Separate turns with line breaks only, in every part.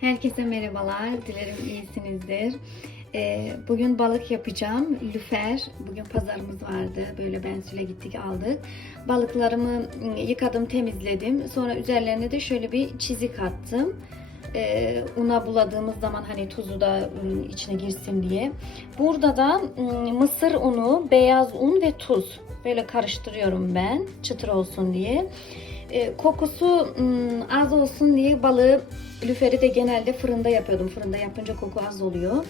Herkese merhabalar. Dilerim iyisinizdir. Ee, bugün balık yapacağım. Lüfer. Bugün pazarımız vardı. Böyle Bensül'e gittik aldık. Balıklarımı ım, yıkadım, temizledim. Sonra üzerlerine de şöyle bir çizik attım. Ee, una buladığımız zaman hani tuzu da ım, içine girsin diye. Burada da ım, mısır unu, beyaz un ve tuz. Böyle karıştırıyorum ben çıtır olsun diye. E, kokusu ım, az olsun diye balığı lüferi de genelde fırında yapıyordum. Fırında yapınca koku az oluyor.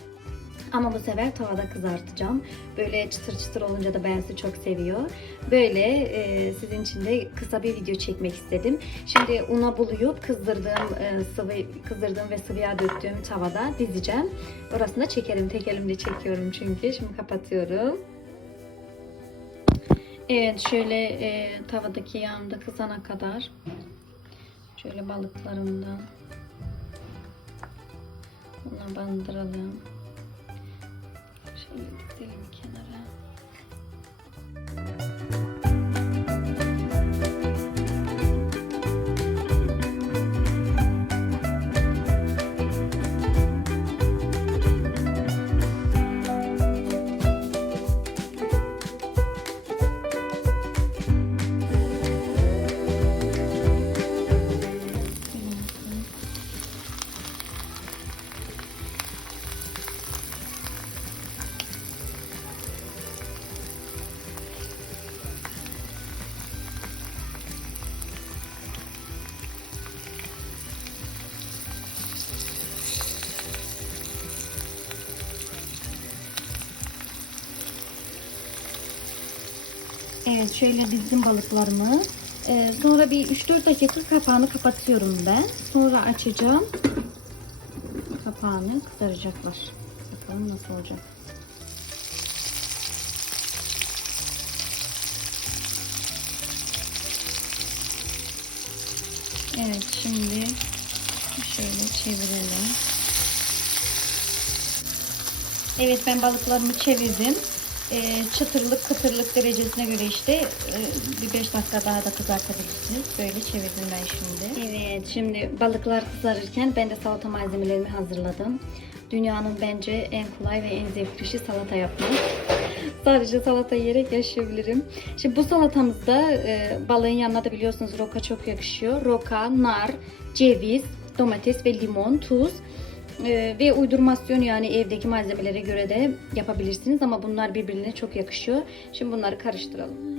Ama bu sefer tavada kızartacağım. Böyle çıtır çıtır olunca da Bensi çok seviyor. Böyle e, sizin için de kısa bir video çekmek istedim. Şimdi una buluyup kızdırdığım e, sıvı kızdırdığım ve sıvıya döktüğüm tavada dizeceğim. Orasını da çekerim. Tek elimle çekiyorum çünkü. Şimdi kapatıyorum. Evet şöyle e, tavadaki yağım da kızana kadar şöyle balıklarımdan buna bandıralım. Şöyle dizelim kenara. Evet şöyle dizdim balıklarımı. Ee, sonra bir 3-4 dakika kapağını kapatıyorum ben. Sonra açacağım. Kapağını kızaracaklar. Bakalım nasıl olacak. Evet şimdi şöyle çevirelim. Evet ben balıklarımı çevirdim. Ee, çıtırlık kıtırlık derecesine göre işte e, bir 5 dakika daha da kızartabilirsiniz. Böyle çevirdim ben şimdi. Evet şimdi balıklar kızarırken ben de salata malzemelerimi hazırladım. Dünyanın bence en kolay ve en zevkli işi salata yapmak. Sadece salata yiyerek yaşayabilirim. Şimdi bu salatamızda e, balığın yanına da biliyorsunuz roka çok yakışıyor. Roka, nar, ceviz, domates ve limon, tuz. Ee, ve uydurmasyon yani evdeki malzemelere göre de yapabilirsiniz ama bunlar birbirine çok yakışıyor. Şimdi bunları karıştıralım.